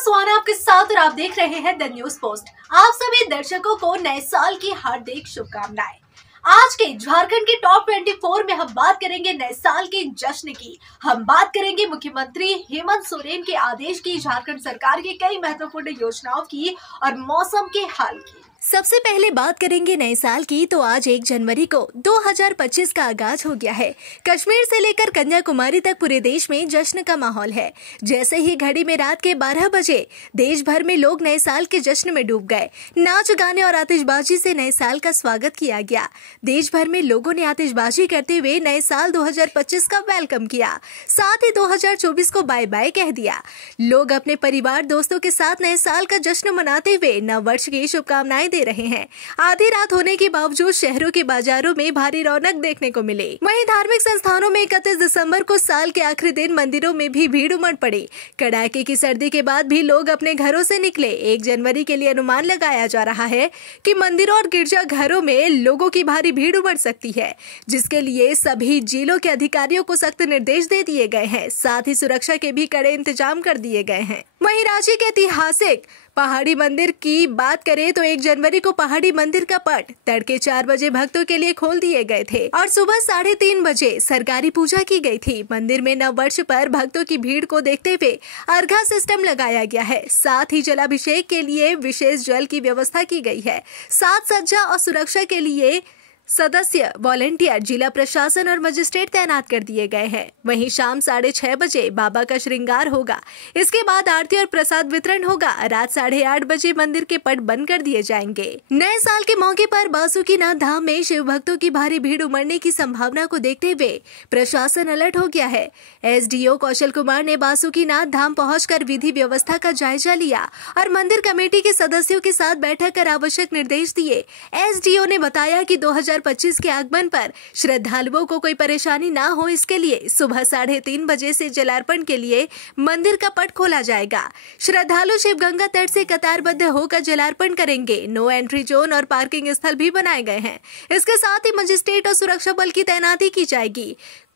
सुहाना आपके साथ और आप देख रहे हैं द न्यूज पोस्ट। आप सभी दर्शकों को नए साल की हार्दिक शुभकामनाएं। आज के झारखंड के टॉप 24 में हम बात करेंगे नए साल के जश्न की। हम बात करेंगे मुख्यमंत्री हेमंत सोरेन के आदेश की, झारखंड सरकार की कई महत्वपूर्ण योजनाओं की और मौसम के हाल की। सबसे पहले बात करेंगे नए साल की। तो आज 1 जनवरी को 2025 का आगाज हो गया है। कश्मीर से लेकर कन्याकुमारी तक पूरे देश में जश्न का माहौल है। जैसे ही घड़ी में रात के 12 बजे देश भर में लोग नए साल के जश्न में डूब गए। नाच गाने और आतिशबाजी से नए साल का स्वागत किया गया। देश भर में लोगों ने आतिशबाजी करते हुए नए साल 2025 का वेलकम किया, साथ ही 2024 को बाय बाय कह दिया। लोग अपने परिवार दोस्तों के साथ नए साल का जश्न मनाते हुए नव वर्ष की शुभकामनाएं दे रहे हैं। आधी रात होने के बावजूद शहरों के बाजारों में भारी रौनक देखने को मिले। वहीं धार्मिक संस्थानों में 31 दिसंबर को साल के आखिरी दिन मंदिरों में भी भीड़ उमड़ पड़ी। कड़ाके की सर्दी के बाद भी लोग अपने घरों से निकले। 1 जनवरी के लिए अनुमान लगाया जा रहा है कि मंदिरों और गिरजा घरों में लोगों की भारी भीड़ उमड़ सकती है, जिसके लिए सभी जिलों के अधिकारियों को सख्त निर्देश दे दिए गए हैं। साथ ही सुरक्षा के भी कड़े इंतजाम कर दिए गए हैं। वहीं रांची के ऐतिहासिक पहाड़ी मंदिर की बात करें तो 1 जनवरी को पहाड़ी मंदिर का पट तड़के 4 बजे भक्तों के लिए खोल दिए गए थे और सुबह 3:30 बजे सरकारी पूजा की गई थी। मंदिर में नव वर्ष पर भक्तों की भीड़ को देखते हुए अर्घा सिस्टम लगाया गया है। साथ ही जलाभिषेक के लिए विशेष जल की व्यवस्था की गई है। साथ सज्जा और सुरक्षा के लिए सदस्य, वॉलेंटियर, जिला प्रशासन और मजिस्ट्रेट तैनात कर दिए गए हैं। वहीं शाम 6:30 बजे बाबा का श्रृंगार होगा। इसके बाद आरती और प्रसाद वितरण होगा। रात 8:30 बजे मंदिर के पट बंद कर दिए जाएंगे। नए साल के मौके पर बासुकीनाथ धाम में शिव भक्तों की भारी भीड़ उमड़ने की संभावना को देखते हुए प्रशासन अलर्ट हो गया है। एसडीओ कौशल कुमार ने बासुकीनाथ धाम पहुंचकर विधि व्यवस्था का जायजा लिया और मंदिर कमेटी के सदस्यों के साथ बैठक कर आवश्यक निर्देश दिए। एसडीओ ने बताया कि 2025 के आगमन पर श्रद्धालुओं को कोई परेशानी ना हो, इसके लिए सुबह 3:30 बजे से जलार्पण के लिए मंदिर का पट खोला जाएगा। श्रद्धालु शिवगंगा तट से कतारबद्ध होकर जलार्पण करेंगे। नो एंट्री जोन और पार्किंग स्थल भी बनाए गए हैं। इसके साथ ही मजिस्ट्रेट और सुरक्षा बल की तैनाती की जाएगी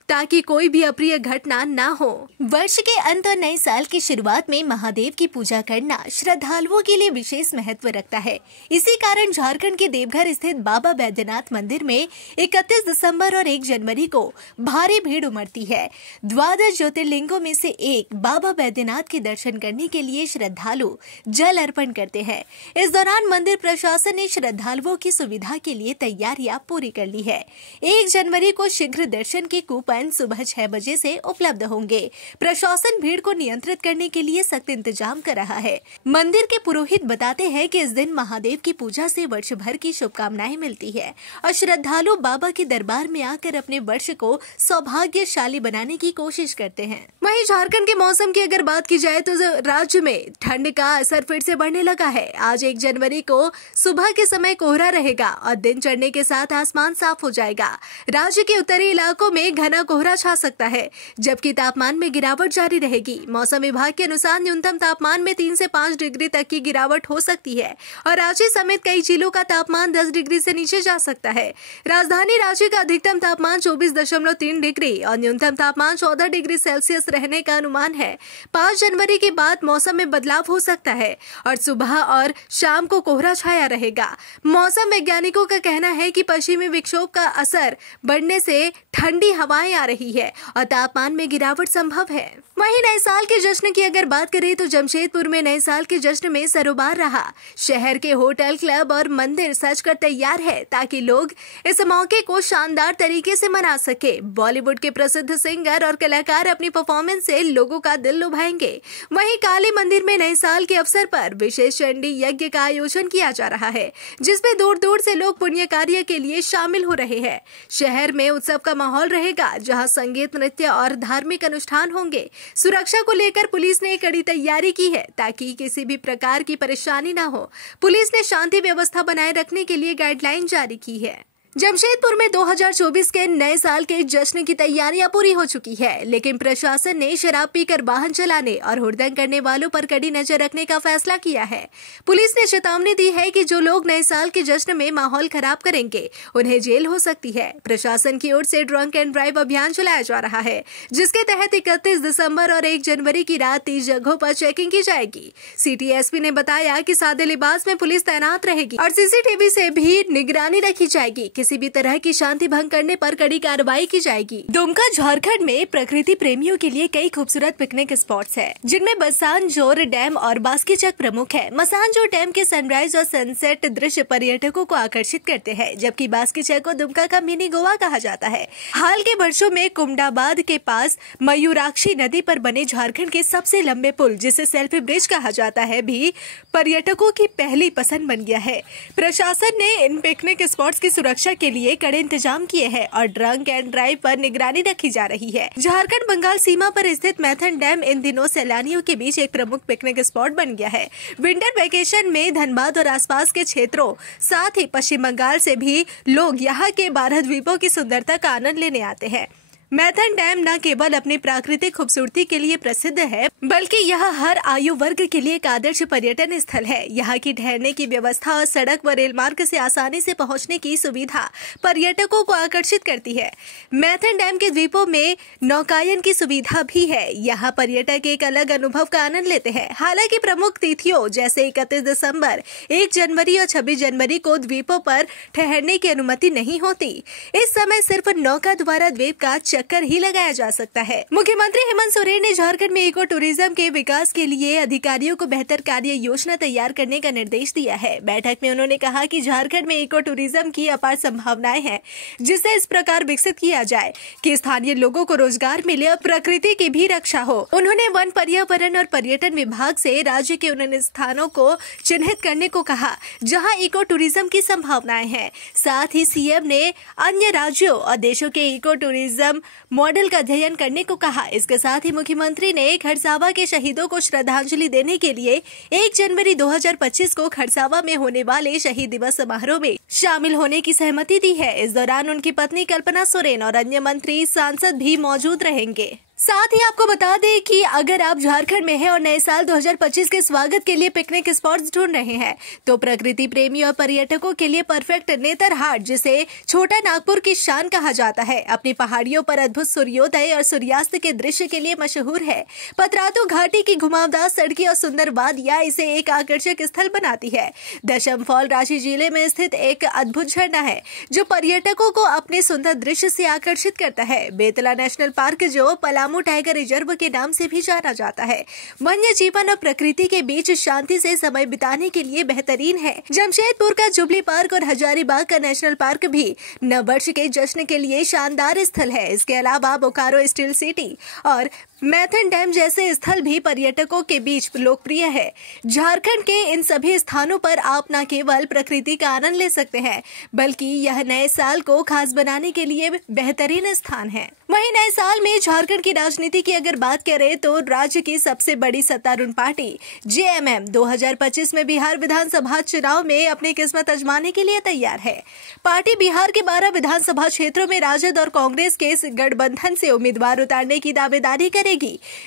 ताकि कोई भी अप्रिय घटना ना हो। वर्ष के अंत और नए साल की शुरुआत में महादेव की पूजा करना श्रद्धालुओं के लिए विशेष महत्व रखता है। इसी कारण झारखंड के देवघर स्थित बाबा बैद्यनाथ मंदिर में 31 दिसंबर और 1 जनवरी को भारी भीड़ उमड़ती है। 12 ज्योतिर्लिंगों में से एक बाबा बैद्यनाथ के दर्शन करने के लिए श्रद्धालु जल अर्पण करते हैं। इस दौरान मंदिर प्रशासन ने श्रद्धालुओं की सुविधा के लिए तैयारियां पूरी कर ली है। 1 जनवरी को शीघ्र दर्शन के कूपन सुबह 6 बजे से उपलब्ध होंगे। प्रशासन भीड़ को नियंत्रित करने के लिए सख्त इंतजाम कर रहा है। मंदिर के पुरोहित बताते हैं कि इस दिन महादेव की पूजा से वर्ष भर की शुभकामनाएं मिलती है और श्रद्धालु बाबा के दरबार में आकर अपने वर्ष को सौभाग्यशाली बनाने की कोशिश करते हैं। वहीं झारखंड के मौसम की अगर बात की जाए तो राज्य में ठंड का असर फिर से बढ़ने लगा है। आज 1 जनवरी को सुबह के समय कोहरा रहेगा और दिन चढ़ने के साथ आसमान साफ हो जाएगा। राज्य के उत्तरी इलाकों में घना कोहरा छा सकता है, जबकि तापमान में गिरावट जारी रहेगी। मौसम विभाग के अनुसार न्यूनतम तापमान में 3 से 5 डिग्री तक की गिरावट हो सकती है और रांची समेत कई जिलों का तापमान 10 डिग्री से नीचे जा सकता है। राजधानी रांची का अधिकतम तापमान 24.3 डिग्री और न्यूनतम तापमान 14 डिग्री सेल्सियस रहने का अनुमान है। 5 जनवरी के बाद मौसम में बदलाव हो सकता है और सुबह और शाम को कोहरा छाया रहेगा। मौसम वैज्ञानिकों का कहना है कि पश्चिमी विक्षोभ का असर बढ़ने से ठंडी हवाएं आ रही है और तापमान में गिरावट संभव है। वहीं नए साल के जश्न की अगर बात करें तो जमशेदपुर में नए साल के जश्न में सरोबार रहा। शहर के होटल, क्लब और मंदिर सजकर तैयार है ताकि लोग इस मौके को शानदार तरीके से मना सके। बॉलीवुड के प्रसिद्ध सिंगर और कलाकार अपनी परफॉर्मेंस से लोगों का दिल लुभाएंगे। वहीं काली मंदिर में नए साल के अवसर पर विशेष चंडी यज्ञ का आयोजन किया जा रहा है, जिसमें दूर दूर से लोग पुण्य कार्य के लिए शामिल हो रहे हैं। शहर में उत्सव का माहौल रहेगा, जहां संगीत, नृत्य और धार्मिक अनुष्ठान होंगे। सुरक्षा को लेकर पुलिस ने कड़ी तैयारी की है ताकि किसी भी प्रकार की परेशानी न हो। पुलिस ने शांति व्यवस्था बनाए रखने के लिए गाइडलाइन जारी की है। जमशेदपुर में 2024 के नए साल के जश्न की तैयारियां पूरी हो चुकी है, लेकिन प्रशासन ने शराब पीकर वाहन चलाने और हुड़दंग करने वालों पर कड़ी नजर रखने का फैसला किया है। पुलिस ने चेतावनी दी है कि जो लोग नए साल के जश्न में माहौल खराब करेंगे उन्हें जेल हो सकती है। प्रशासन की ओर से ड्रंक एंड ड्राइव अभियान चलाया जा रहा है, जिसके तहत 31 दिसंबर और 1 जनवरी की रात 30 जगहों पर चेकिंग की जाएगी। सिटी एसपी ने बताया कि सादे लिबास में पुलिस तैनात रहेगी और सीसीटीवी से भी निगरानी रखी जाएगी। किसी भी तरह की शांति भंग करने पर कड़ी कार्रवाई की जाएगी। दुमका झारखंड में प्रकृति प्रेमियों के लिए कई खूबसूरत पिकनिक स्पॉट्स हैं, जिनमें मसानजोर डैम और बास्कीचक प्रमुख है। मसानजोर डैम के सनराइज और सनसेट दृश्य पर्यटकों को आकर्षित करते हैं, जबकि बास्कीचक को दुमका का मिनी गोवा कहा जाता है। हाल के वर्षों में कुमडाबाद के पास मयूराक्षी नदी पर बने झारखंड के सबसे लंबे पुल, जिसे सेल्फी ब्रिज कहा जाता है, भी पर्यटकों की पहली पसंद बन गया है। प्रशासन ने इन पिकनिक स्पॉट्स की सुरक्षा के लिए कड़े इंतजाम किए हैं और ड्रंक एंड ड्राइव पर निगरानी रखी जा रही है। झारखंड बंगाल सीमा पर स्थित मैथन डैम इन दिनों सैलानियों के बीच एक प्रमुख पिकनिक स्पॉट बन गया है। विंटर वेकेशन में धनबाद और आसपास के क्षेत्रों, साथ ही पश्चिम बंगाल से भी लोग यहाँ के 12 द्वीपों की सुंदरता का आनंद लेने आते हैं। मैथन डैम न केवल अपनी प्राकृतिक खूबसूरती के लिए प्रसिद्ध है, बल्कि यह हर आयु वर्ग के लिए एक आदर्श पर्यटन स्थल है। यहाँ की ठहरने की व्यवस्था और सड़क व रेल मार्ग से आसानी से पहुँचने की सुविधा पर्यटकों को आकर्षित करती है। मैथन डैम के द्वीपों में नौकायन की सुविधा भी है। यहाँ पर्यटक एक अलग अनुभव का आनंद लेते हैं। हालांकि प्रमुख तिथियों जैसे 31 दिसंबर, 1 जनवरी और 26 जनवरी को द्वीपों पर ठहरने की अनुमति नहीं होती। इस समय सिर्फ नौका द्वारा द्वीप का चक्कर ही लगाया जा सकता है। मुख्यमंत्री हेमंत सोरेन ने झारखंड में इको टूरिज्म के विकास के लिए अधिकारियों को बेहतर कार्य योजना तैयार करने का निर्देश दिया है। बैठक में उन्होंने कहा कि झारखंड में इको टूरिज्म की अपार संभावनाएं हैं, जिसे इस प्रकार विकसित किया जाए कि स्थानीय लोगों को रोजगार मिले और प्रकृति की भी रक्षा हो। उन्होंने वन, पर्यावरण और पर्यटन विभाग से राज्य के उन स्थानों को चिन्हित करने को कहा जहाँ इको टूरिज्म की संभावनाएं हैं। साथ ही सीएम ने अन्य राज्यों और देशों के इको टूरिज्म मॉडल का अध्ययन करने को कहा। इसके साथ ही मुख्यमंत्री ने खरसावा के शहीदों को श्रद्धांजलि देने के लिए 1 जनवरी 2025 को खरसावा में होने वाले शहीद दिवस समारोह में शामिल होने की सहमति दी है। इस दौरान उनकी पत्नी कल्पना सोरेन और अन्य मंत्री, सांसद भी मौजूद रहेंगे। साथ ही आपको बता दें कि अगर आप झारखंड में हैं और नए साल 2025 के स्वागत के लिए पिकनिक स्पॉट्स ढूंढ रहे हैं, तो प्रकृति प्रेमी और पर्यटकों के लिए परफेक्ट नेतरहाट, जिसे छोटा नागपुर की शान कहा जाता है, अपनी पहाड़ियों पर अद्भुत सूर्योदय और सूर्यास्त के दृश्य के लिए मशहूर है। पतरातू घाटी की घुमावदार सड़कें और सुंदर वादियां इसे एक आकर्षक स्थल बनाती है। दशम फॉल रांची जिले में स्थित एक अद्भुत झरना है, जो पर्यटकों को अपने सुंदर दृश्य से आकर्षित करता है। बेतला नेशनल पार्क, जो पलामू टाइगर रिजर्व के नाम से भी जाना जाता है, वन्य जीवन और प्रकृति के बीच शांति से समय बिताने के लिए बेहतरीन है। जमशेदपुर का जुबली पार्क और हजारीबाग का नेशनल पार्क भी नववर्ष के जश्न के लिए शानदार स्थल है। इसके अलावा बोकारो स्टील सिटी और मैथन डैम जैसे स्थल भी पर्यटकों के बीच लोकप्रिय है। झारखंड के इन सभी स्थानों पर आप न केवल प्रकृति का आनंद ले सकते हैं, बल्कि यह नए साल को खास बनाने के लिए बेहतरीन स्थान है। वहीं नए साल में झारखंड की राजनीति की अगर बात करें तो राज्य की सबसे बड़ी सत्तारूढ़ पार्टी जेएमएम 2025 में बिहार विधानसभा चुनाव में अपनी किस्मत आजमाने के लिए तैयार है। पार्टी बिहार के 12 विधानसभा क्षेत्रों में राजद और कांग्रेस के गठबंधन से उम्मीदवार उतारने की दावेदारी करेगी।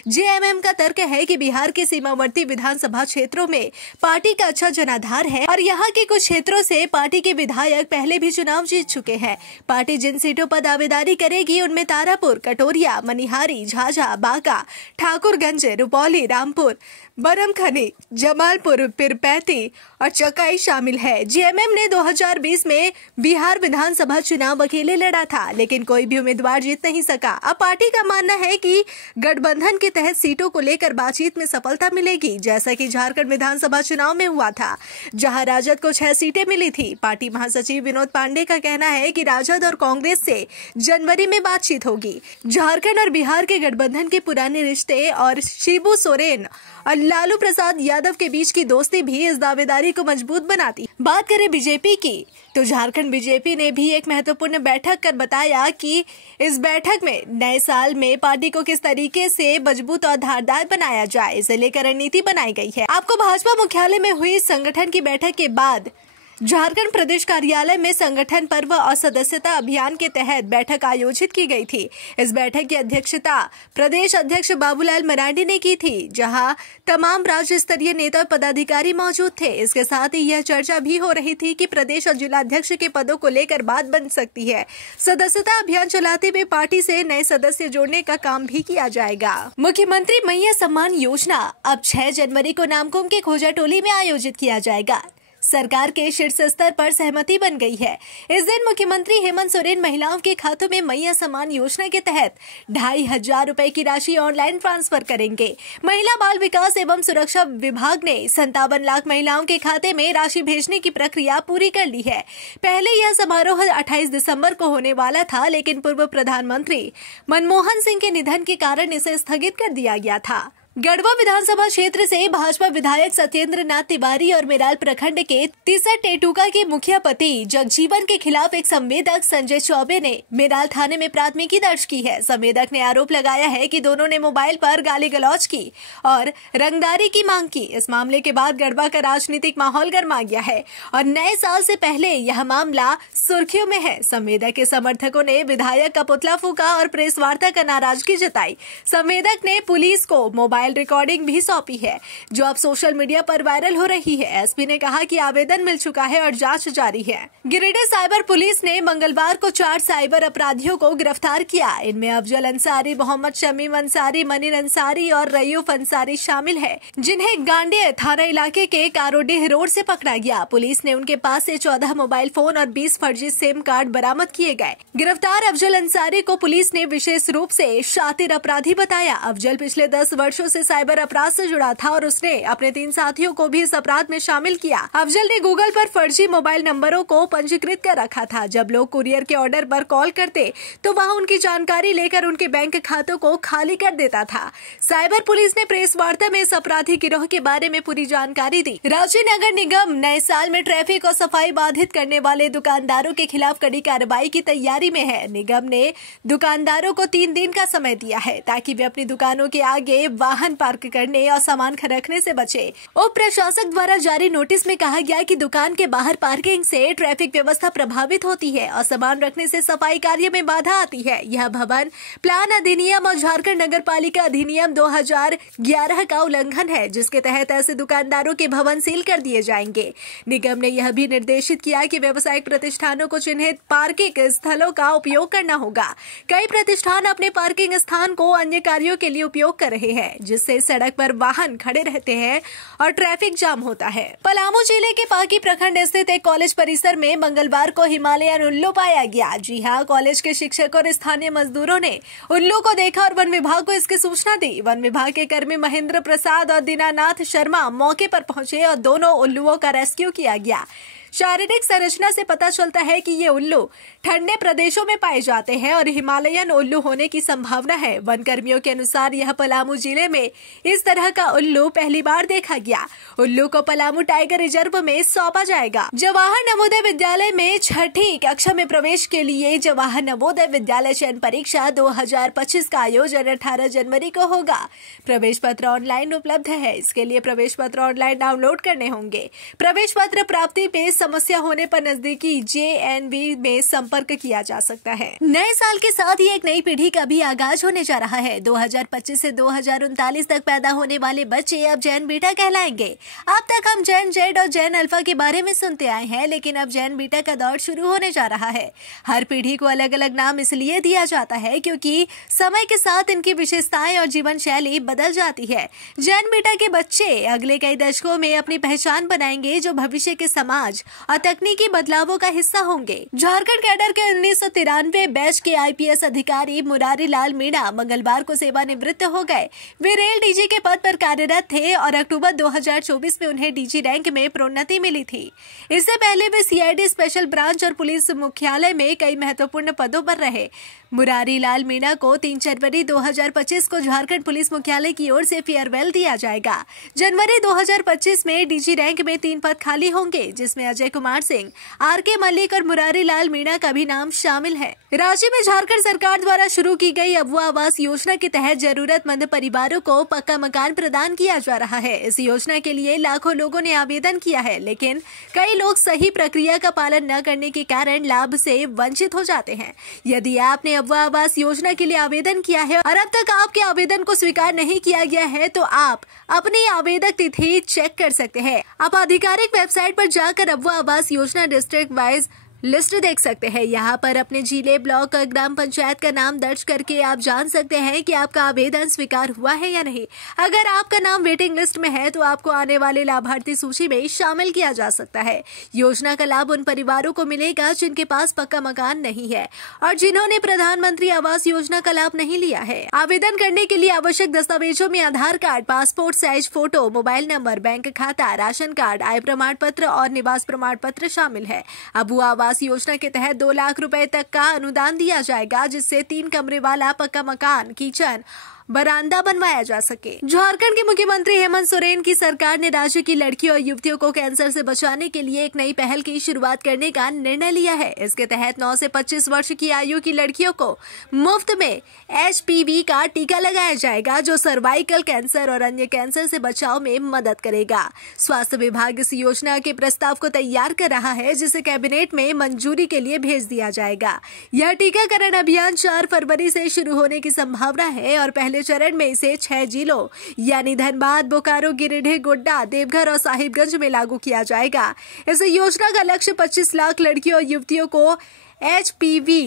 जेएमएम का तर्क है कि बिहार के सीमावर्ती विधानसभा क्षेत्रों में पार्टी का अच्छा जनाधार है और यहाँ के कुछ क्षेत्रों से पार्टी के विधायक पहले भी चुनाव जीत चुके हैं। पार्टी जिन सीटों पर दावेदारी करेगी उनमें तारापुर, कटोरिया, मनिहारी, झाझा, बांका, ठाकुरगंज, रुपौली, रामपुर, बरमखनी, जमालपुर, पिरपैती और चकाई शामिल है। जेएमएम ने 2020 में बिहार विधानसभा चुनाव अकेले लड़ा था, लेकिन कोई भी उम्मीदवार जीत नहीं सका। अब पार्टी का मानना है कि गठबंधन के तहत सीटों को लेकर बातचीत में सफलता मिलेगी, जैसा कि झारखंड विधानसभा चुनाव में हुआ था, जहां राजद को 6 सीटें मिली थी। पार्टी महासचिव विनोद पांडे का कहना है कि राजद और कांग्रेस से जनवरी में बातचीत होगी। झारखंड और बिहार के गठबंधन के पुराने रिश्ते और शिबू सोरेन और लालू प्रसाद यादव के बीच की दोस्ती भी इस दावेदारी को मजबूत बनाती। बात करें बीजेपी की, तो झारखंड बीजेपी ने भी एक महत्वपूर्ण बैठक कर बताया कि इस बैठक में नए साल में पार्टी को किस तरीके से मजबूत और धारदार बनाया जाए, इसे लेकर रणनीति बनाई गई है। आपको भाजपा मुख्यालय में हुई संगठन की बैठक के बाद झारखंड प्रदेश कार्यालय में संगठन पर्व और सदस्यता अभियान के तहत बैठक आयोजित की गई थी। इस बैठक की अध्यक्षता प्रदेश अध्यक्ष बाबूलाल मरांडी ने की थी, जहां तमाम राज्य स्तरीय नेता पदाधिकारी मौजूद थे। इसके साथ ही यह चर्चा भी हो रही थी कि प्रदेश और जिलाध्यक्ष के पदों को लेकर बात बन सकती है। सदस्यता अभियान चलाते हुए पार्टी से नए सदस्य जोड़ने का काम भी किया जाएगा। मुख्यमंत्री मैया सम्मान योजना अब 6 जनवरी को नामकुम के खोजाटोली में आयोजित किया जाएगा। सरकार के शीर्ष स्तर पर सहमति बन गई है। इस दिन मुख्यमंत्री हेमंत सोरेन महिलाओं के खातों में मैया सम्मान योजना के तहत 2,500 रुपए की राशि ऑनलाइन ट्रांसफर करेंगे। महिला बाल विकास एवं सुरक्षा विभाग ने 57 लाख महिलाओं के खाते में राशि भेजने की प्रक्रिया पूरी कर ली है। पहले यह समारोह 28 दिसंबर को होने वाला था, लेकिन पूर्व प्रधानमंत्री मनमोहन सिंह के निधन के कारण इसे स्थगित कर दिया गया था। गढ़वा विधानसभा क्षेत्र से भाजपा विधायक सत्येंद्र नाथ तिवारी और मेराल प्रखंड के तीसरा टेटुका के मुखिया पति जगजीवन के खिलाफ एक संवेदक संजय चौबे ने मेराल थाने में प्राथमिकी दर्ज की है। संवेदक ने आरोप लगाया है कि दोनों ने मोबाइल पर गाली गलौज की और रंगदारी की मांग की। इस मामले के बाद गढ़वा का राजनीतिक माहौल गर्मा गया है और नए साल से पहले यह मामला सुर्खियों में है। संवेदक के समर्थकों ने विधायक का पुतला फूका और प्रेस वार्ता कर नाराजगी जताई। संवेदक ने पुलिस को मोबाइल रिकॉर्डिंग भी सौंपी है, जो अब सोशल मीडिया पर वायरल हो रही है। एसपी ने कहा कि आवेदन मिल चुका है और जांच जारी है। गिरिडीह साइबर पुलिस ने मंगलवार को 4 साइबर अपराधियों को गिरफ्तार किया। इनमें अफजल अंसारी, मोहम्मद शमीम अंसारी, मनीर अंसारी और रयूफ अंसारी शामिल है, जिन्हें गांडेय थाना इलाके के कारोडीह रोड से पकड़ा गया। पुलिस ने उनके पास से 14 मोबाइल फोन और 20 फर्जी सिम कार्ड बरामद किए गए। गिरफ्तार अफजल अंसारी को पुलिस ने विशेष रूप से शातिर अपराधी बताया। अफजल पिछले 10 वर्षों से साइबर अपराध से जुड़ा था और उसने अपने 3 साथियों को भी इस अपराध में शामिल किया। अफजल ने गूगल पर फर्जी मोबाइल नंबरों को पंजीकृत कर रखा था। जब लोग कुरियर के ऑर्डर पर कॉल करते तो वहां उनकी जानकारी लेकर उनके बैंक खातों को खाली कर देता था। साइबर पुलिस ने प्रेस वार्ता में इस अपराधी गिरोह के बारे में पूरी जानकारी दी। रांची नगर निगम नए साल में ट्रैफिक और सफाई बाधित करने वाले दुकानदारों के खिलाफ कड़ी कार्रवाई की तैयारी में है। निगम ने दुकानदारों को 3 दिन का समय दिया है ताकि वे अपनी दुकानों के आगे वाहन पार्क करने और सामान रखने से बचे। उप प्रशासक द्वारा जारी नोटिस में कहा गया कि दुकान के बाहर पार्किंग से ट्रैफिक व्यवस्था प्रभावित होती है और सामान रखने से सफाई कार्य में बाधा आती है। यह भवन प्लान अधिनियम और झारखंड नगर पालिका अधिनियम 2011 का उल्लंघन है, जिसके तहत ऐसे दुकानदारों के भवन सील कर दिए जाएंगे। निगम ने यह भी निर्देशित किया कि व्यावसायिक प्रतिष्ठानों को चिन्हित पार्किंग स्थलों का उपयोग करना होगा। कई प्रतिष्ठान अपने पार्किंग स्थान को अन्य कार्यों के लिए उपयोग कर रहे हैं, जिससे सड़क पर वाहन खड़े रहते हैं और ट्रैफिक जाम होता है। पलामू जिले के पाकी प्रखंड स्थित एक कॉलेज परिसर में मंगलवार को हिमालयन उल्लू पाया गया। जी हां, कॉलेज के शिक्षक और स्थानीय मजदूरों ने उल्लू को देखा और वन विभाग को इसकी सूचना दी। वन विभाग के कर्मी महेंद्र प्रसाद और दीनानाथ शर्मा मौके पर पहुंचे और दोनों उल्लुओं का रेस्क्यू किया गया। शारीरिक संरचना से पता चलता है कि ये उल्लू ठंडे प्रदेशों में पाए जाते हैं और हिमालयन उल्लू होने की संभावना है। वन कर्मियों के अनुसार यह पलामू जिले में इस तरह का उल्लू पहली बार देखा गया। उल्लू को पलामू टाइगर रिजर्व में सौंपा जाएगा। जवाहर नवोदय विद्यालय में 6ठी कक्षा में प्रवेश के लिए जवाहर नवोदय विद्यालय चयन परीक्षा 2025 का आयोजन 18 जनवरी को होगा। प्रवेश पत्र ऑनलाइन उपलब्ध है। इसके लिए प्रवेश पत्र ऑनलाइन डाउनलोड करने होंगे। प्रवेश पत्र प्राप्ति पे समस्या होने पर नजदीकी JNV में संपर्क किया जा सकता है। नए साल के साथ ही एक नई पीढ़ी का भी आगाज होने जा रहा है। 2025 से 2039 तक पैदा होने वाले बच्चे अब जैन बीटा कहलाएंगे। अब तक हम जैन जेड और जैन अल्फा के बारे में सुनते आए हैं, लेकिन अब जैन बीटा का दौर शुरू होने जा रहा है। हर पीढ़ी को अलग अलग नाम इसलिए दिया जाता है क्योंकि समय के साथ इनकी विशेषताएं और जीवन शैली बदल जाती है। जैन बीटा के बच्चे अगले कई दशकों में अपनी पहचान बनाएंगे, जो भविष्य के समाज और तकनीकी बदलावों का हिस्सा होंगे। झारखंड कैडर के 1993 बैच के IPS अधिकारी मुरारी लाल मीणा मंगलवार को सेवानिवृत्त हो गए। वे रेल DG के पद पर कार्यरत थे और अक्टूबर 2024 में उन्हें DG रैंक में प्रोन्नति मिली थी। इससे पहले वे CID स्पेशल ब्रांच और पुलिस मुख्यालय में कई महत्वपूर्ण पदों पर रहे। मुरारी लाल मीणा को 3 जनवरी 2025 को झारखंड पुलिस मुख्यालय की ओर से फेयरवेल दिया जाएगा। जनवरी 2025 में डीजी रैंक में 3 पद खाली होंगे, जिसमें अजय कुमार सिंह, आरके मल्लिक और मुरारी लाल मीणा का भी नाम शामिल है। राज्य में झारखंड सरकार द्वारा शुरू की गई अबुआ आवास योजना के तहत जरूरतमंद परिवारों को पक्का मकान प्रदान किया जा रहा है। इस योजना के लिए लाखों लोगों ने आवेदन किया है, लेकिन कई लोग सही प्रक्रिया का पालन न करने के कारण लाभ से वंचित हो जाते हैं। यदि आपने अबुआ आवास योजना के लिए आवेदन किया है और अब तक आपके आवेदन को स्वीकार नहीं किया गया है, तो आप अपनी आवेदक तिथि चेक कर सकते हैं। आप आधिकारिक वेबसाइट पर जाकर Abua Awas Yojana district wise list देख सकते हैं। यहाँ पर अपने जिले, ब्लॉक और ग्राम पंचायत का नाम दर्ज करके आप जान सकते हैं कि आपका आवेदन स्वीकार हुआ है या नहीं। अगर आपका नाम वेटिंग लिस्ट में है तो आपको आने वाले लाभार्थी सूची में शामिल किया जा सकता है। योजना का लाभ उन परिवारों को मिलेगा जिनके पास पक्का मकान नहीं है और जिन्होंने प्रधानमंत्री आवास योजना का लाभ नहीं लिया है। आवेदन करने के लिए आवश्यक दस्तावेजों में Aadhaar card, passport size photo, mobile number, bank खाता, राशन कार्ड, आय प्रमाण पत्र और निवास प्रमाण पत्र शामिल है। अबुआ आवास योजना के तहत 2 लाख रुपए तक का अनुदान दिया जाएगा, जिससे 3 कमरे वाला पक्का मकान, किचन, बरामदा बनवाया जा सके। झारखंड के मुख्यमंत्री हेमंत सोरेन की सरकार ने राज्य की लड़कियों और युवतियों को कैंसर से बचाने के लिए एक नई पहल की शुरुआत करने का निर्णय लिया है। इसके तहत 9 से 25 वर्ष की आयु की लड़कियों को मुफ्त में HPV का टीका लगाया जाएगा, जो सर्वाइकल कैंसर और अन्य कैंसर से बचाव में मदद करेगा। स्वास्थ्य विभाग इस योजना के प्रस्ताव को तैयार कर रहा है, जिसे कैबिनेट में मंजूरी के लिए भेज दिया जाएगा। यह टीकाकरण अभियान 4 फरवरी से शुरू होने की संभावना है और पहले चरण में इसे 6 जिलों यानी धनबाद, बोकारो, गिरिडीह, गोड्डा, देवघर और साहिबगंज में लागू किया जाएगा। इस योजना का लक्ष्य 25 लाख लड़कियों और युवतियों को HPV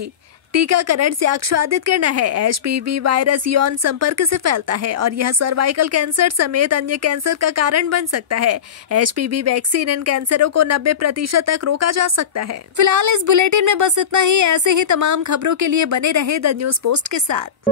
टीकाकरण से आच्छादित करना है। HPV वायरस यौन संपर्क से फैलता है और यह सर्वाइकल कैंसर समेत अन्य कैंसर का कारण बन सकता है। HPV वैक्सीन इन कैंसरों को 90% तक रोका जा सकता है। फिलहाल इस बुलेटिन में बस इतना ही। ऐसे ही तमाम खबरों के लिए बने रहे द न्यूज पोस्ट के साथ।